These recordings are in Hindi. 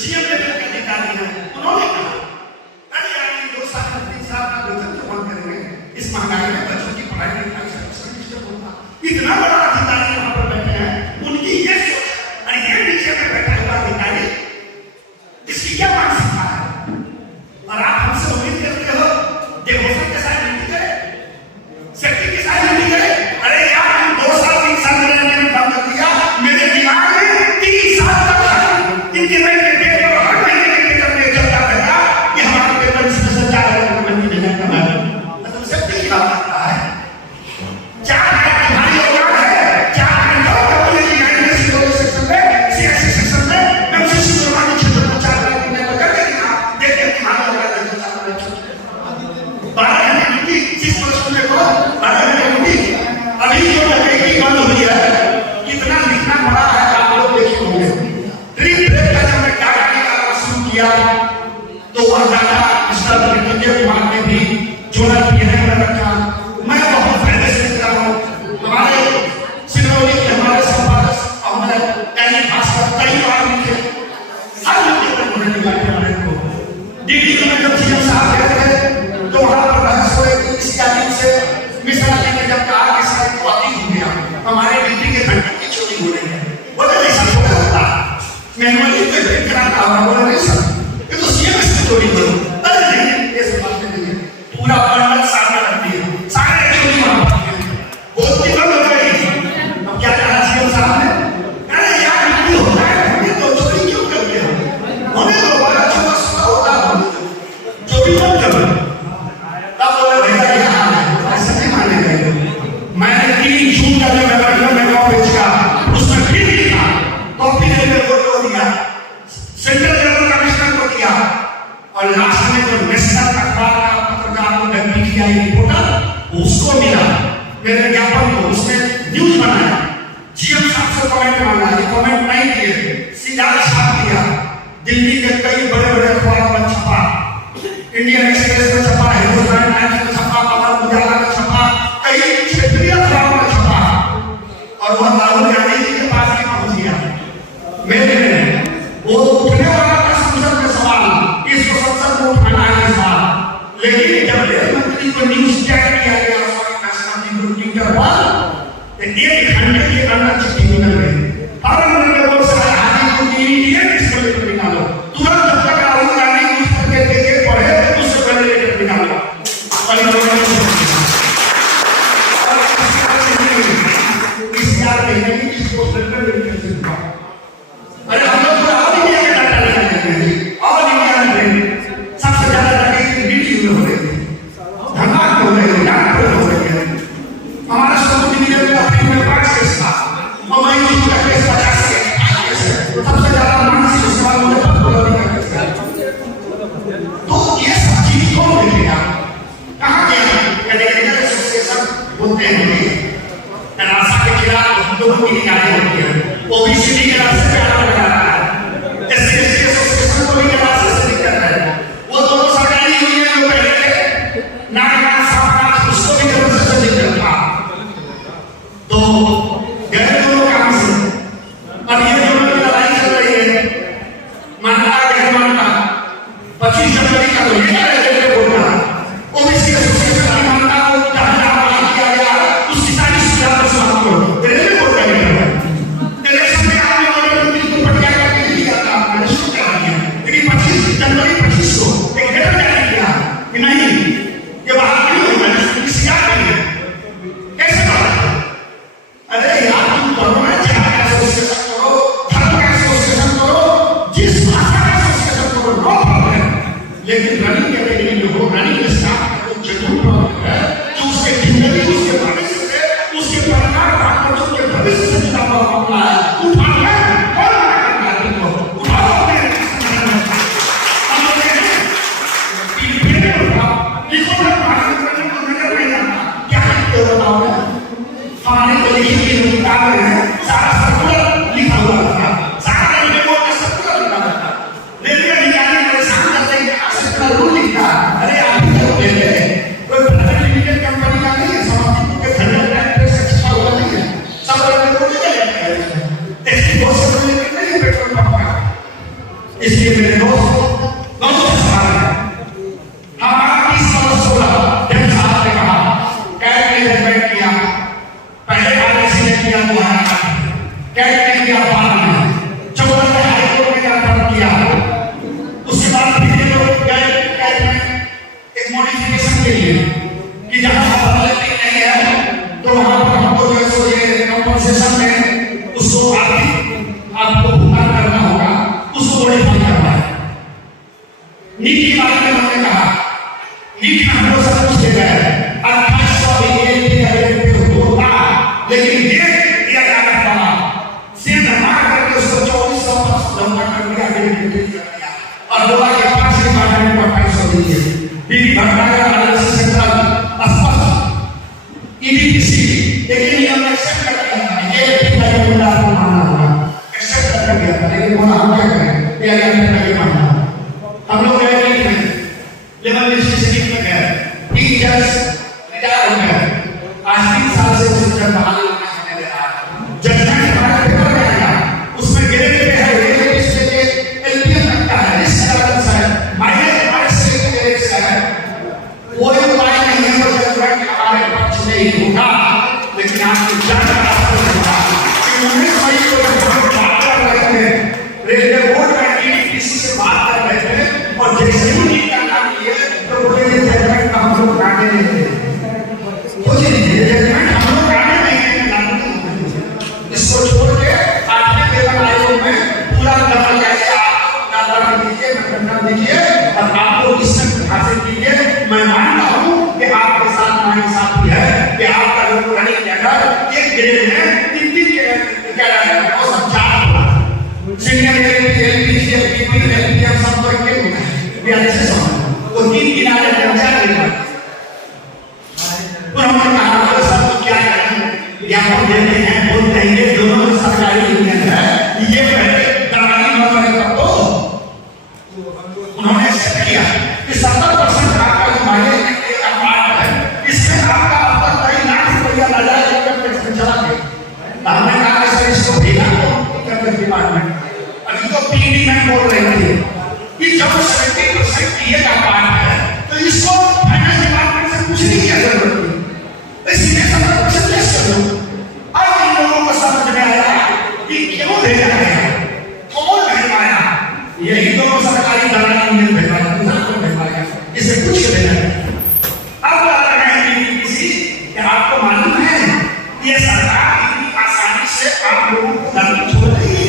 सीएम लेवल के अधिकारी हैं, उन्होंने कहा अरे यार इन 2 साल 3 साल का वेतन क्यों बंद करेंगे, इस महंगाई में बच्चों की पढ़ाई लिखाई सब डिस्टर्ब होगा। इतना बड़ा अधिकारी यहाँ पर बैठे हैं, उनकी ये सोच, और ये नीचे में बैठा हुआ अधिकारी इसकी क्या मानसिकता है? और आप हमसे उम्मीद करते हो डेवोशन के साथ ड्यूटी करे, शक्ति के साथ ड्यूटी करे? अरे यार 2 साल 3 साल मैंने काम कर दिया, मेरे दिमाग में 3 साल तक इंक्रीमेंट के डेट और हर महीने के डेट में चलता रहेगा कि हमारे पेपर इसमें से 4 लाख रुपए महीने में कमा रहे हैं। मतलब शक्ति की बात करता है, 4 लाख भारी औकात है, 4 घंटों का पुलिस लाइन में सीओ सेक्शन में, सीएससी सेक्शन में मैं उसी सुरमानी क्षेत्र को 4 लाख रुपए में कर देगा, देखते हैं तुम्हारा औकात है 4 लाख रुपए। 12 घंटे ड्यूटी, 30 वर्ष में को 12 घंटे ड्यूटी, अभी जो डकैती बंद हुई है, कितना लिखना पड़ा है आप लोग देखे होंगे। ट्रिप ब्रेक का जब मैं डाटा निकालना शुरू किया तो वह डाटा स्तर के विभाग में भी जोड़ा किया है रखा। मैं बहुत पहले से लिख रहा हूँ, हमारे सिंगरौली के हमारे संपादक हमने दैनिक भास्कर कई बार लिखे, हर मुद्दे पर उन्होंने निकाले हमारे को। डीडी में जब सीएम साहब गए थे तो वहां पर बहस हुई कि इस तारीख से मिश्रा जी ने जब कहा कि शायद वो अति हो गया, हमारे ड्यूटी के घंटे की चोरी हो रही है, बोले ऐसा थोड़ा होता मैनुअली पे ब्रेक कराता होगा, बोले नहीं सर ये तो सीएम से चोरी करो। अरे नहीं, ये सब बात नहीं है, पूरा बंडल सामने रखती है, सारे चोरी वहां पर बोलती बंद हो गई। अब क्या कहा सीएम साहब ने, अरे यार ये होता है, ये तो चोरी क्यों करते हो, होने दो, बड़ा छोटा सा होता है जो भी मत करो। तब बोले भैया ये हाल है, ऐसे नहीं मानेगा। मैंने 3 जून का जो मेमोरेंडम में कॉपी किया, उसमें फिर लिखा, कॉपी लेकर को दिया, सेंट्रल जनरल कमिश्नर को दिया, और लास्ट में जो नेशनल अखबार का पत्रकार को किया रिपोर्टर उसको मिला मेरे ज्ञापन को, उसने न्यूज बनाया, जीएम साहब से कमेंट मांगा, ये कमेंट नहीं दिए, सीधा छाप दिया, दिल्ली के कई बड़े बड़े अखबारों में छपा, इंडियन एक्सप्रेस में छपा, हिंदुस्तान टाइम्स में छपा, अमर उजाला में छपा, कई क्षेत्रीय अखबारों में छपा, और वह राहुल गांधी जी के पास ही पहुंच गया। मेरे वो उठने वाला था संसद में सवाल, इसको संसद में उठाना है सवाल, लेकिन जब रेल मंत्री को न्यूज चेक किया गया तो 1 घंटे के अंदर चिट्ठी निकल गई। और उन्होंने बोला सर हाजीपुर की ये किसको लेकर निकालो, तुरंत जब तक राहुल गांधी न्यूज करके देखे पढ़े उससे पहले लेकर निकालो। अरे हम लोग पूरा ऑल इंडिया में डाटा निकालते हैं, ऑल इंडिया में सबसे ज्यादा डाटा की वीडियो में हो रही है, धमाक हो रही है, डांट हो रही है। हमारा सब डिवीजन में अपने में 5 केस था, और मैं यूं का केस 50 केस, सबसे ज्यादा मानसिक सवाल मुझे पता नहीं है। तो ये सब चीज कौन देखेगा, कहाँ गया कैटेगरी एसोसिएशन बोलते हैं, नासा के खिलाफ हम लोगों की निकाली होती है, ओबीसी के रास्ते पे आना लगा रहा है, एससी एसोसिएशन को भी के रास्ते से दिक्कत है। वो दोनों सरकारी यूनियन जो पहले थे नागराज साहब उसको भी जबरदस्त से दिक्कत था, तो गए दोनों काम से। अब ये दोनों की लड़ाई चल रही है, मानता है मानता 25 जनवरी का तो ये कहते बोल रहा है, ओबीसी एसोसिएशन की मानता को जहां किया गया उसकी सारी सुझाव पर समाप्त करो, रेलवे बोर्ड का नहीं है। इलेक्शन में आपने वाले को पटिया का नहीं दिया था, मैंने शुरू करा दिया, लेकिन 25 जनवरी 25 को एक लेटर जारी किया कि नहीं ये बात नहीं होगी, मैंने किसी याद नहीं है, कैसे बात? अरे यार तुम कोरोना जांच का एसोसिएशन करो, धर्म का एसोसिएशन करो, जिस भाषा का एसोसिएशन करो, नो प्रॉब्लम, लेकिन इसलिए मेरे दोस्तों सवाल है, हमारा 2016 जब साहब ने कहा कैट ने जजमेंट किया, पहले आरएससी ने किया 2008, कैट ने किया 12 में, 14 में हाईकोर्ट ने क्या किया, उसके बाद फिर ये लोग कैट में एक मॉडिफिकेशन के लिए कि जहां अवेलेबिलिटी नहीं है तो वहां पर हमको जो है सो ये कंपनसेशन में उसको आपको भुगतान करना होगा, उसको मॉडिफाई करना है। नीट के बारे में हमने कहा, नीट हम लोग सब कुछ दे गए, 2800 होता, लेकिन ये दिया जाना पड़ा, से जमा करके उसको 2400 जमा कर दिया और बोला कि 5 डिपार्टमेंट को 2800 दीजिए। बीबी भट्टाचार्य एनालिसिस सेंटर अस्पष्ट ईडीपीसी लेकिन ये हमने एक्सेप्ट कर लिया, ये भी बोला आपको मानना होगा, एक्सेप्ट कर लिया, लेकिन बोला हम क्या करें, ये आगे मानना हम लोग गए नहीं थे, लेवल डिस्ट्रिक्ट में गए, टीचर्स रिटायर हो गए, आज 3 साल से सिस्टम बहाल होने दे रहा है, जजमेंट हमारा पेपर में आया, उसमें ग्रेड पे है, ग्रेड से एलपीएम लगता है, इस तरह से माइनस से ग्रेड से है, कोई उपाय नहीं है तो जजमेंट हमारे पक्ष में ही होगा, लेकिन आपको जानना होगा कि 19 मई को हम बात कर रहे थे, रेलवे बोर्ड में किसी से बात कर रहे थे और जैसे ही नीट का नाम किए तो बोले ये जजमेंट हम लोग काटे नहीं थे, ये जजमेंट हम लोग काटे नहीं थे, इसको छोड़ के 8वें वेतन आयोग में पूरा दखल करके आप दीजिए, कंडम दीजिए और आप लोग इससे हासिल कीजिए। मैं मानता हूँ कि आपके साथ नाइंसाफी है कि आपका लोग रनिंग लेकर एक ग्रेड में 3 क्या है वो सब 4 सीनियर एलपीसी एलपीएम सब तो एक होता है, ये अच्छे समझ वो 3 किनारे पहुंचा नहीं तो हमने कहा सब क्या करें, या हम देते हैं बोलते हैं ये दोनों सरकारी यूनियन है, ये पहले दलाली नौकरी कर दो, उन्होंने ऐसा किया कि 70% आपका जो माइलेज का पार्ट है इसमें आपका अब तक 2 लाख रुपया नाजायज रकम चला गया, हमने कहा सर इसको भेजा तो डिपार्टमेंट, अभी तो पीडी में बोल रहे थे कि जब 70% पीए का पार्ट है तो इसको फाइनेंस डिपार्टमेंट से पूछने की जरूरत नहीं, इसलिए 70% लेस कर दो। अब इन लोगों को समझ में आया कि क्यों भेजा गया, कौन भेजवाया, यही दोनों सरकारी दलाली ने भेजवाया, दूसरा कौन भेजवाया, इसे पूछ के भेजा गया। अब आ रहे हैं किसी कि आपको मालूम है ये सरकार इतनी आसानी से आप लोगों को दंड छोड़ रही है,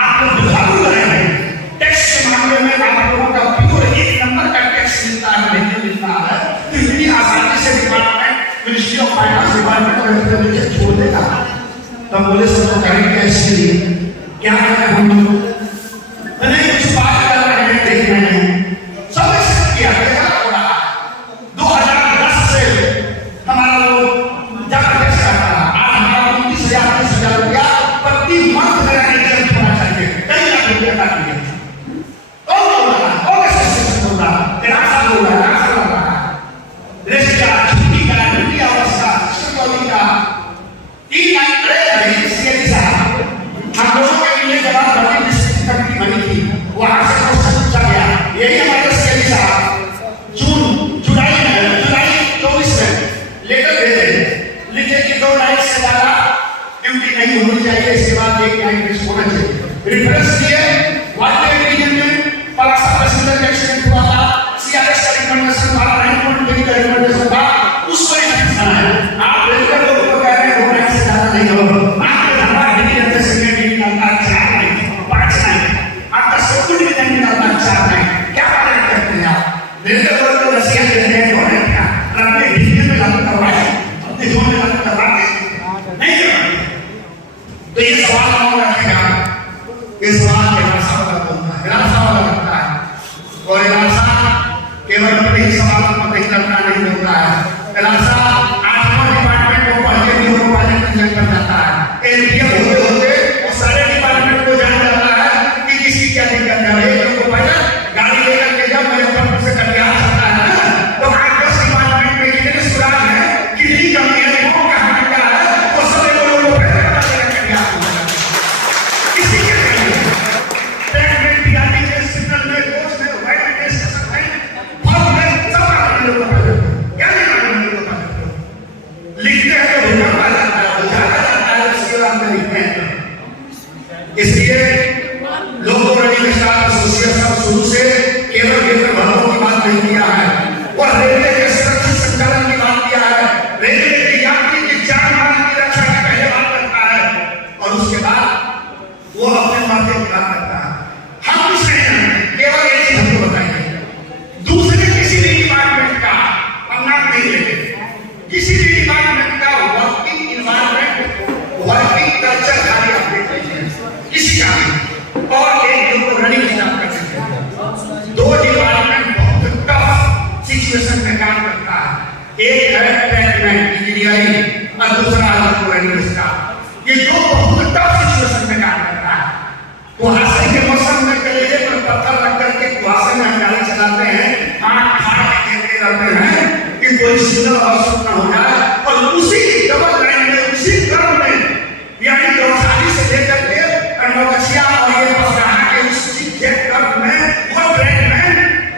आप लोग बुझाऊ रहे हैं, टैक्स के मामले में आप लोगों का प्योर 1 नंबर का टैक्स मिलता है, नहीं मिलता है, तो इतनी आसानी से department ministry of finance department छोड़ देगा, तब बोले सब तो करेंगे इसके लिए क्या करें हम लोग, मैंने कुछ बात कर रहे हैं देख रहे हैं, सब एक्सेप्ट किया गया हो रहा है। 2010 से हमारा लोग जब टैक्स करता है, आज हमारा 29,000 रुपया प्रति मंथ मेरा रिटर्न होना चाहिए, कई लाख रुपया का दिया, कौन बोल रहा है, कौन कैसे बोल रहा है, तेरा साल बोल रहा है, रेस्ट का छुट्टी का ड्यूटी अवस्था सिक्योरिटी का 3 लाख रहे सीएडी साहब, हम लोगों के लिए जवाब बड़ी डिस्ट्रिक्ट कमेटी बनी थी, वहां से क्वेश्चन पूछा गया, यही हमारे सीएडी साहब जुलाई 24 में लेटर भेजे, लिखे कि 2 नाइट से ज्यादा ड्यूटी नहीं होनी चाहिए, इसके बाद 1 नाइट रेस्ट होना चाहिए, रिफरेंस दिए वाटर रीजन में पलासा पैसेंजर एक्सीडेंट हुआ था, सीआरएस का रिकमेंडेशन था, 9.3 का रिकमेंडेशन था, उसको एक्शन है, आप रेलवे लोगों को कह रहे हैं 2 नाइट से ज्यादा नहीं हो, आपके हमारा डिवीजन से सेकेंड निकलता 4 नहीं 5 नहीं, आपका सेकंड डिवीजन निकलता 4 नहीं, क्या बात करते हैं आप, रेलवे लोगों को रसिया देते हैं 2 नाइट का, अपने डिवीजन में लागू करवाए, अपने जोन में लागू करवाए नहीं करवाए, तो ये सवाल कौन रखेगा, ये सवाल केवल सवाल लगता है, और इलासा केवल अपने सवाल को देखना नहीं होता है, इलासा 8वां डिपार्टमेंट को पढ़ने की होने वाले प्रेजेंट कर जाता है, एलपीएम होते होते वो सारे डिपार्टमेंट को जान जाता है कि किसकी क्या दिक्कत है, एक को पहले गाड़ी लेकर के जब मेरे ऊपर से कटिया सकता है ना, तो 8-10 डिपार्टमेंट में कितने सुराग है, कितनी कमी है, वो कहाँ क्या है, वो सब लोगों को पहले पता चलेगा कटिया किसी के इसलिए लोगों ने एसोसिएशन शुरू से केवल वेतन भत्तों की बात नहीं किया है और रेलवे के सुरक्षित संचालन की बात किया है। रेलवे के यात्री की जान माल की रक्षा की पहले बात करता है और उसके बाद वो अपने माथे की बात करता है। हम कुछ नहीं जानते, केवल एक चीज हमको बताइए, दूसरे किसी भी डिपार्टमेंट का हम नाम नहीं लेते, किसी भी डिपार्टमेंट का वर्किंग इन्वायरमेंट, वर्किंग कल्चर खाली आप देख लीजिए किसी का भी, और एक जो रनिंग स्टाफ कर सकते हैं। दो डिपार्टमेंट बहुत टफ सिचुएशन में काम करता है, एक है ट्रैकमैन इंजीनियरिंग और दूसरा है रनिंग स्टाफ। ये दो बहुत टफ सिचुएशन में काम करता है। कुहासे के मौसम में कलेजे पर पत्थर रख करके कुहासे में हम गाड़ी चलाते हैं, आंख फाड़ के देखते रहते हैं कि कोई सिग्नल अवसर न हो जाए, और उसी डबल लाइन में उसी क्रम में यानी गौशाली से लेकर के नौकचिया और ये पसराहा के उसी क्रम में वो ट्रैकमैन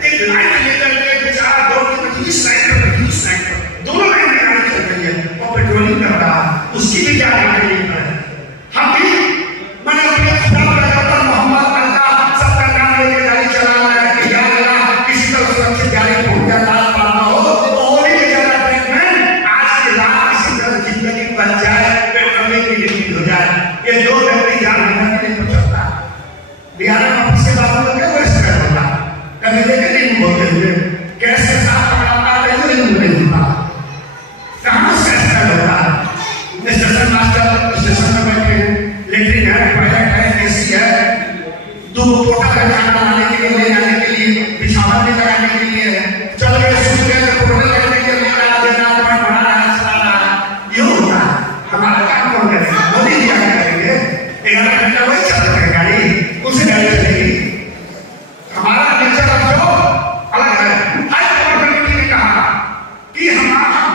एक लाइन लेकर के बेचारा दौड़ के इस लाइन पर इस लाइन पर दोनों लाइन में गाड़ी चल रही है और पेट्रोलिंग कर रहा है, उसकी भी क्या गाड़ी है। हम भी मैंने अपने खुदा पर मोहम्मद का सबका नाम लेके गाड़ी चला रहा है कि यार अल्लाह किसी तरह सुरक्षित गाड़ी पहुंच जाता है पाना हो तो वो नहीं बेचारा ट्रैकमैन आज की रात किसी तरह जिंदगी बच जाए, पेट्रोलिंग की डिलीट हो जाए। ये दो व्यक्ति जान लेने के लिए पहुंचता है। बिहार में आपसे बात होकर वो इस तरह होता कभी लेके नहीं बोलते हुए कैसे साफ पकड़ाता है नहीं होता, कहाँ से ऐसा होता है। स्टेशन मास्टर स्टेशन में बैठे हैं, लेटरिन है, टॉयलेट है, एसी है, दो पोटा का खाना बनाने के लिए ले जाने के लिए बिछावन में लगाने के लिए है, चल गए सूख गए तो पोटा लगने के लिए लगा देना तो मैं बना रहा चला रहा ये होता है। हमारा काम कौन करेगा, मोदी जी क्या करेंगे, 11 घंटा वही चलता है गाड़ी, उसी गाड़ी चलेगी। हमारा नेचर जो अलग है। हाई कमांड ने कहा कि हम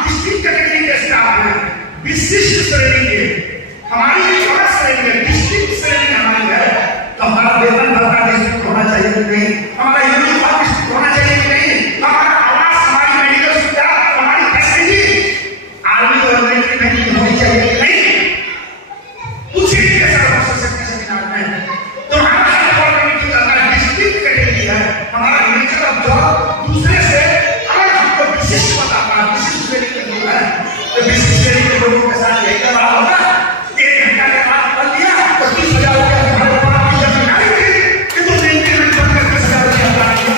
डिस्ट्रिक्ट कैटेगरी के स्टाफ हैं, विशिष्ट श्रेणी के, हमारी खास श्रेणी है, डिस्ट्रिक्ट श्रेणी हमारी है, तो हमारा वेतन भत्ता डिस्ट्रिक्ट होना चाहिए कि नहीं, हमारा यूनिफॉर्म डिस्ट्रिक्ट होना चाहिए कि नहीं, हमारा आवास, हमारी मेडिकल सुविधा, हमारी फैसिलिटी आर्मी और मिलिट्री में होनी चाहिए कि नहीं। उसी के साथ सेमिनार में तो हमारा कम्युनिटी का डिस्ट्रिक्ट कैटेगरी है, हमारा नेचर ऑफ जॉब दूसरे से अलग हमको विशिष्ट बताता है, विशिष्ट श्रेणी के लोग हैं तो विशिष्ट श्रेणी के लोगों के साथ यही करना होगा। 1 घंटा के बाद कर लिया तो 30,000 रुपया हमारे पास की जमीन आई थी कि तो इंक्रीमेंट कर करके 30,000 रुपया बना दिया।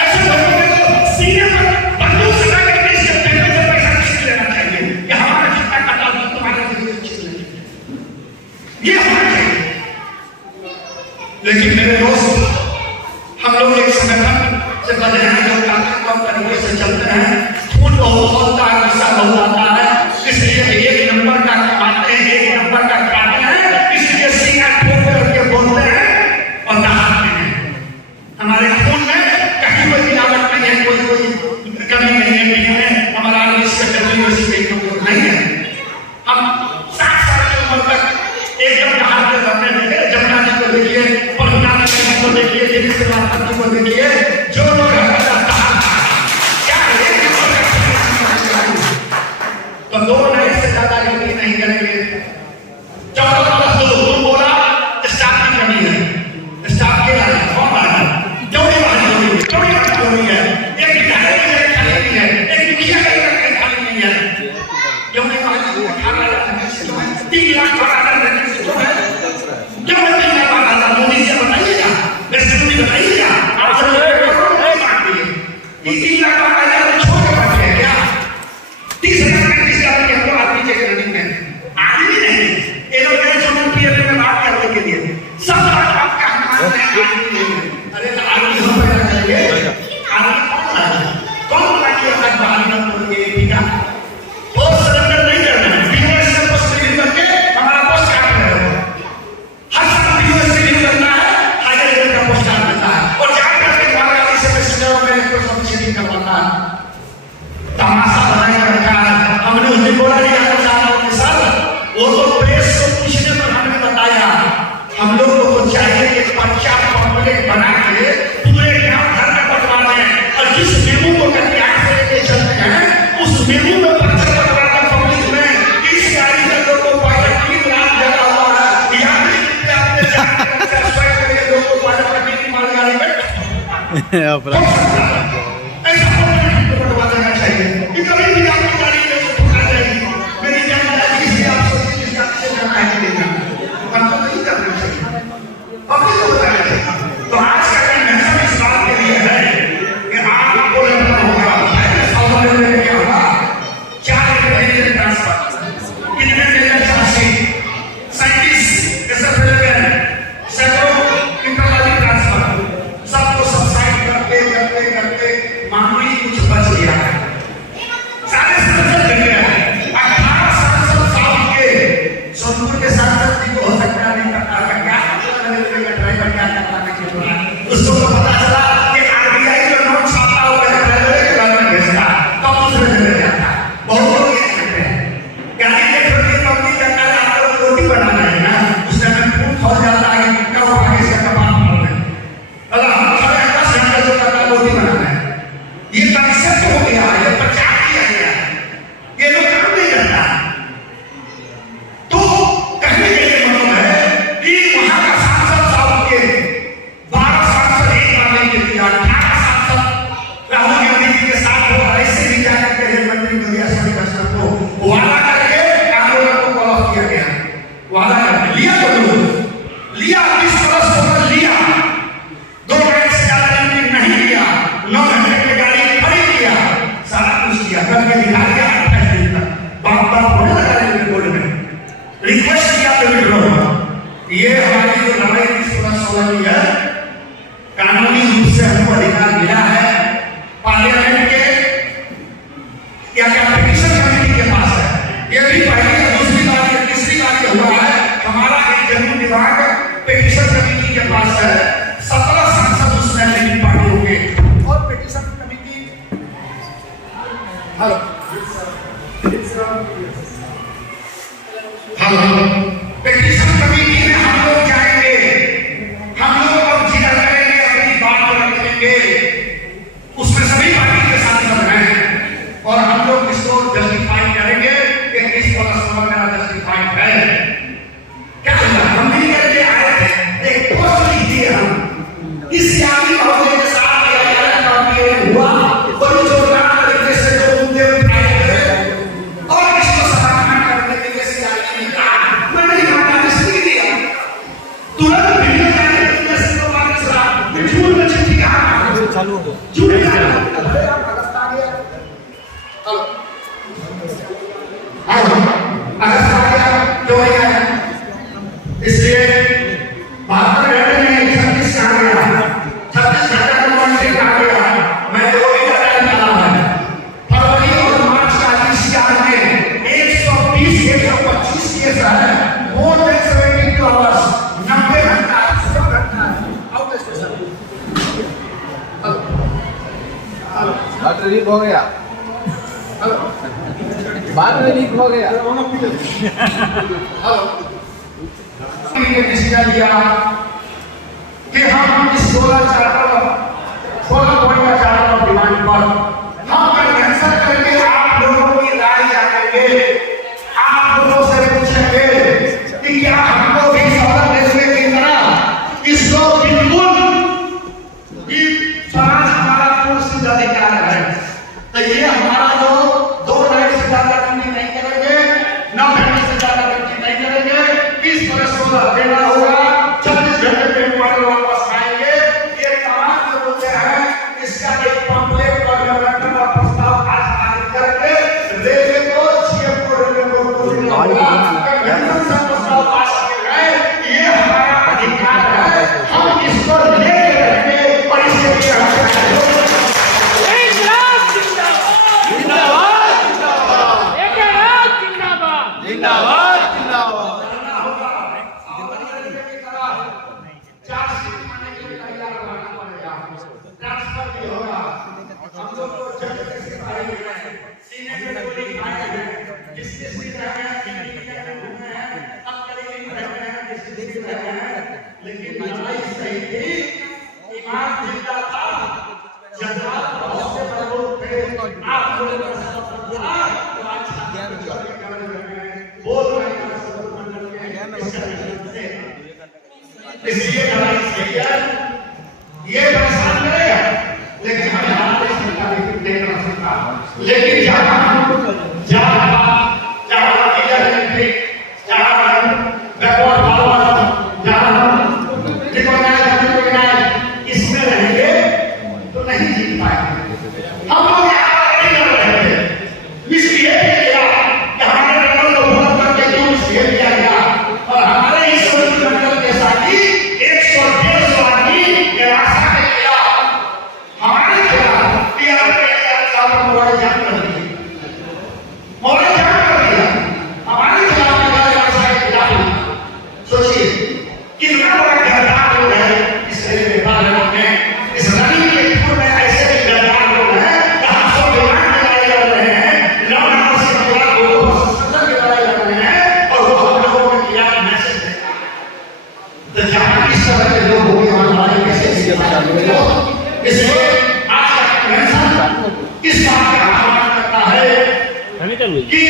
ऐसे लोगों ने तो सीने पर बंदूक सटा करके इसके पेटों से पैसा छीन लेना चाहिए कि हमारा जितना कटा था तुम्हारे लिए छीन लेंगे, ये होना चाहिए। लेकिन मेरे दोस्त, हम लोग एक संगठन से बने हैं, लोग काफी कम तरीके से चलते हैं, खून बहुत होता है, गुस्सा बहुत आता है, इसलिए एक नंबर का कमाते हैं, एक नंबर का खाते हैं, इसलिए सीना ठोक करके बोलते हैं और दहाड़ते हैं। हमारे खून में कहीं कोई मिलावट नहीं है, कोई कमी नहीं है, नहीं है, हमारा इसका नहीं है। हम 60 साल की उम्र तक एकदम दहाड़ते रहते हैं। जमुना जी को देखिए, पटना जी को देखिए, दिल्ली से महात्मा जी को देखिए, जो लोग तो 2 नहीं से ज्यादा ड्यूटी नहीं करेंगे। 14+2 बोला स्टाफ की कमी है, स्टाफ के लिए कौन आया, क्योंकि बात हो रही है, एक ढाई की खाली नहीं है, एक मुखिया की खाली नहीं है, क्यों नहीं खाना 3 लाख क्यों है, क्यों नहीं मोदी से बताइएगा, बताइएगा ऐसा बनवा देना चाहिए कि कभी भी आपकी गाड़ी में ठुकरा जाएगी, मेरी जान जाएगी, इसलिए आप सोचिए जिसका किसी जाना है कि नहीं जाना, हम तो नहीं करना चाहिए, अपने को बताना चाहिए। तो आज का दिन ऐसा इस बात के लिए है कि आपको लगना होगा सावधान रहने क्या होगा, 4 इंटेलिजेंट ट्रांसफर, कितने इंटेलिजेंट ट्रांसफर, 37 ऐसा पहले सैकड़ों इंटरनल ट्रांसफर, सबको सबसाइड करते करते करते मामूली कुछ बच गया है। सारे सांसद बन गए हैं, 18 सांसद साउथ के, सोनपुर के सांसद जी को हो सकता नहीं करता है, क्या ड्राइवर क्या करता है, उसको तो पता चला कि आरबीआई जो नोट छापता हुआ ड्राइवर के घर में भेजता तो दूसरे जगह जाता। बहुत लोग ये कहते हैं गाड़ी के छोटी कंपनी करना है, आप लोग रोटी बनाना है ना, उस समय खूब खो जाता है कि कब आगे से कबाब बनाना है, अगर हम खड़े हैं 10 घंटे जो करना रोटी बनाना है, ये कंसेप्ट हो गया है, ये प्रचार किया गया है, ये लोग काम नहीं करता। तो कहने के लिए मतलब है कि वहां का सांसद साहब के 12 सांसद एक बार नहीं किया, 18 सांसद राहुल गांधी जी के साथ वो ऐसे भी जाकर के रेल मंत्री मोदी सभी दर्शक को वादा करके आंदोलन को कॉल किया गया, वादा करके लिया तो लिया 20 वर्ष होकर लिया, 2 घंटे से ज्यादा नहीं लिया, 9 घंटे की गाड़ी खड़ी किया, सारा कुछ किया, करके दिखा दिया 28 दिन तक, बाप होने लगा रेलवे बोर्ड में, रिक्वेस्ट किया तो विड्रॉ हुआ। ये हमारी जो लड़ाई 2016 की है, कानूनी रूप से हमको अधिकार मिला है, पार्लियामेंट के या क्या पिटीशन कमेटी के पास है, ये भी पहली या दूसरी बार या तीसरी बार ये हुआ है, हमारा एक जमीन विभाग पिटीशन कमेटी के पास है, 17 सांसद उसमें लेकिन पार्टियों के, और petition committee hello petition committee में हम लोग जाएंगे, हम लोग अब जिक्र करेंगे, अपनी बात रखेंगे, उसमें सभी पार्टी के सांसद हैं और हम लोग इसको जस्टिफाई करेंगे कि किस तरह से मेरा जस्टिफाई है। क्या हुआ, हम भी करके आए थे, एक पोस्ट लिख दिए हम, इस यात्री महोदय के साथ हुआ, बड़ी जोरदार तरीके से जो मुद्दे उठाए गए और इसको समाधान करने के लिए सियासी ने कहा, मैं नहीं मानता, इसलिए दिया तुरंत वीडियो जाने के लिए से तो मांगे सलाह झूठ में चिट्ठी कहा चालू हो झूठ हेलो अगस्त आ गया जो है, इसलिए बात कर रहे हैं 36 से आ गया, 36 घंटे का मानसिक आ गया, मैं तो वही बता रहा हूं, फरवरी और मार्च का इतिहास में 120 125 केस है, मोर देन 72 आवर्स, 90 घंटा 100 घंटा आउट स्टेशन। बैटरी लीक हो गया, बैटरी लीक हो गया। हमने डिसीजन लिया कि हम इस 16 पॉइंट का चार्टर डिमांड पर हम कन्वेंशन करके आप लोगों की राय जानेंगे, आप लोगों से पूछेंगे कि क्या हमको भी सदन देशवे की तरह इसको बिल्कुल कि स्वराज हमारा पूर्ण सिद्ध अधिकार है, तो ये हमारा जो 2 नाइट से ज्यादा ड्यूटी नहीं करेंगे, 9 घंटे से ज्यादा ड्यूटी नहीं करेंगे, 20 वर्ष 16 देना होगा, 36 घंटे पे वापस आएंगे, ये तमाम जो मुद्दे हैं इसका एक पम्पलेट और मेमोरेंडम का प्रस्ताव आज पारित करके रेलवे को सीएम को रेलवे को प्रस्ताव पास किए गए, ये हमारा अधिकार है, हम इसको लेके रहेंगे और इसके लिए हम लेकिन लड़ाई सही थी, ईमान जिंदा था, जज्बात बहुत से मजबूत थे, आप लोगों का बोल रहे हैं इसलिए लड़ाई सही है, ये परेशान करेगा। जहाँ इस तरह के लोग होंगे हमारे कैसे इसलिए आज का कन्वेंशन इस बात का आह्वान करता है कि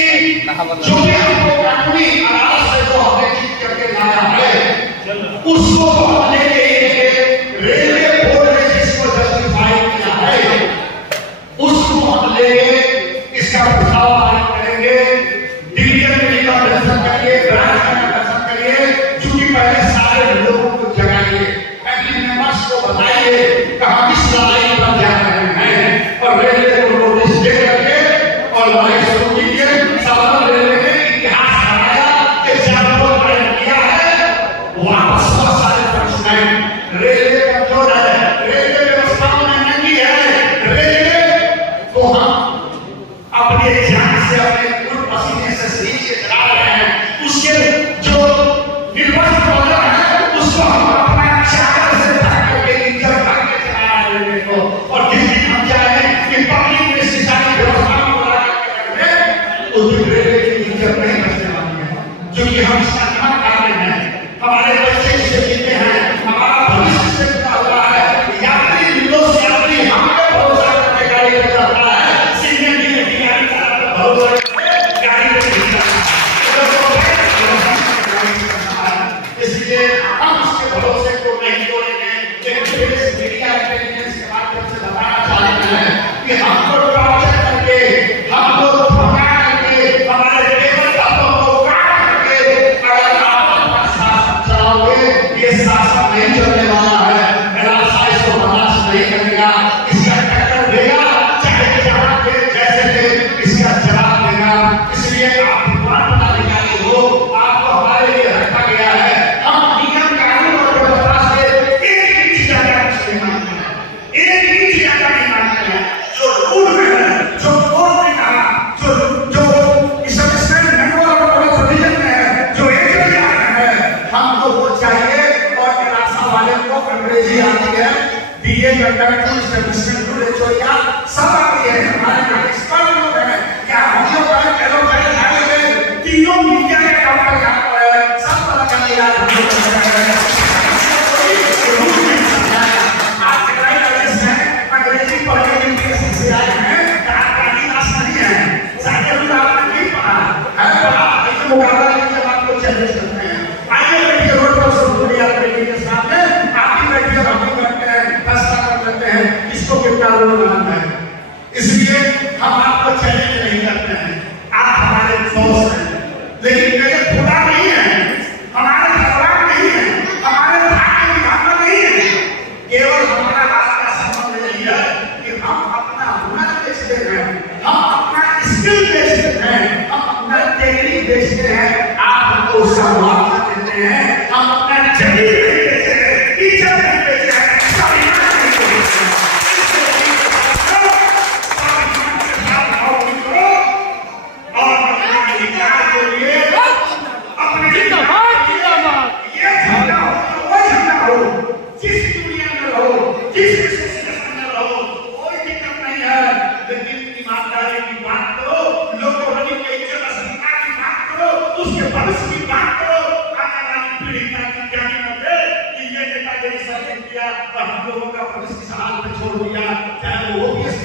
जो भी हमको कानूनी अदालत से जो हमने जीत करके लाया है उसको तो हमने रेलवे बोर्ड ने जिसको जस्टिफाई किया है उसको हम लेंगे, इसका प्रभाव करेंगे, डिवीजन में का दर्शन करिए, ब्रांच का दर्शन करिए, चूंकि पहले सारे लोगों को जगाइए, फैमिली मेंबर्स को बताइए कि हम इस लड़ाई पर जा रहे हैं और रेलवे को नोटिस दे करके और लड़ाई शुरू कीजिए। सब रेलवे ने इतिहास बनाया कि जब लोग कायम किया है वापस बहुत सारे फंक्शनैन रेलवे कमजोर है, रेलवे व्यवस्थाओं ने नहीं है, रेलवे को हम अपने जान से अपने खून पसीने से सींच के चला रहे हैं, उसके जो निर्वाचित होता है उसको हम अपना चादर से ढक करके नीचे ढक के चला रहे हैं को और जिस दिन हम चाहे कि पब्लिक में सिंचाई व्यवस्था को बना के रखें तो दिन रेलवे की इज्जत नहीं बचने वाली है, क्योंकि हम इसका काम कर रहे हैं, हमारे बच्चे इससे जीते हैं, हमारा भविष्य से जुड़ा हुआ है, यात्री निर्दोष यात्री हम पे भरोसा करके गाड़ी में चलता है, सीनियर की गाड़ी का भरोसा करके गाड़ी में चलता है, इसलिए हम उसके भरोसे को नहीं तोड़ेंगे। लेकिन मीडिया इंटेलिजेंस के माध्यम से बताना चाहते हैं कि हमको टॉर्चर करके, हमको धमका करके, हमारे टेबल तत्वों को काट करके अगर आप अपना शासन चलाओगे ये शासन नहीं चलने वाला है, निराशा इसको बर्दाश्त नहीं करेगा, इसका टक्कर देगा, चाहे जहां के जैसे थे इसका जवाब देगा। इसलिए आप विद्वान पदाधिकारी हो, आपको हमारे लिए रखा गया है, हम नियम कानून और व्यवस्था से एक इंच ज्यादा कुछ नहीं मानते हैं, एक इंच ज्यादा नहीं मानते हैं, जो रूल में है, जो कोर्ट ने कहा, जो इस्लामिक मैनुअल और प्रोविजन में है, जो एजेंडा है, हमको वो चाहिए। और निराशा वाले को अंग्रेजी आती है, बीए कंडक्टर इस्लामिक रूल एचओया सब आती है, हमारे यहाँ एक्सपर्ट लोग हैं, क्या हम लोग हैं, लोग हैं, तीनों मीडिया के काम पर यहाँ पर है, सब तरह का मेरा हम लोग कर रहे हैं। आज कई कॉलेज में अंग्रेजी पढ़ने के लिए शिक्षक आए हैं, कानूनी रास नहीं है, सारे लोग आपने नहीं पढ़ा है, पढ़ा एक मुकाबला के जब आपको चैलेंज करते हैं, आइए बैठिए रोड पर सब दुनिया बैठे के सामने, आप ही बैठिए, हम ही बैठते हैं, फैसला कर लेते हैं किसको कितना रोल बनाना है। इसलिए हम आपको चैलेंज नहीं करते हैं, आप हमारे दोस्त हैं, लेकिन मेरे खुदा नहीं है, हमारे भगवान नहीं है, हमारे भाग्य विधाता नहीं है, केवल हमारा रास्ता संबंध यही है कि हम अपना हुनर बेचते हैं, हम अपना स्किल बेचते हैं, हम अपना डिग्री बेचते हैं, आप हमको उसका मुआवजा देते हैं, हम अपना जमीन नहीं बेचते हैं, इज्जत नहीं बेचते हैं, स्वाभिमान नहीं बेचते हैं। और अपने अधिकार के लिए अपने ये झंडा हो, वो झंडा हो, जिस दुनिया में रहो, जिस सिचुएशन में रहो, कोई दिक्कत नहीं है, लेकिन ईमानदारी की बात करो, लोगों की इज्जत अस्मिता की बात करो, उसके भविष्य की बात करो, आने वाली पीढ़ी का जाने न दे कि ये नेतागिरी सर ने किया और हम लोगों का भविष्य किस हाल में छोड़ दिया, चाहे वो ओबीएस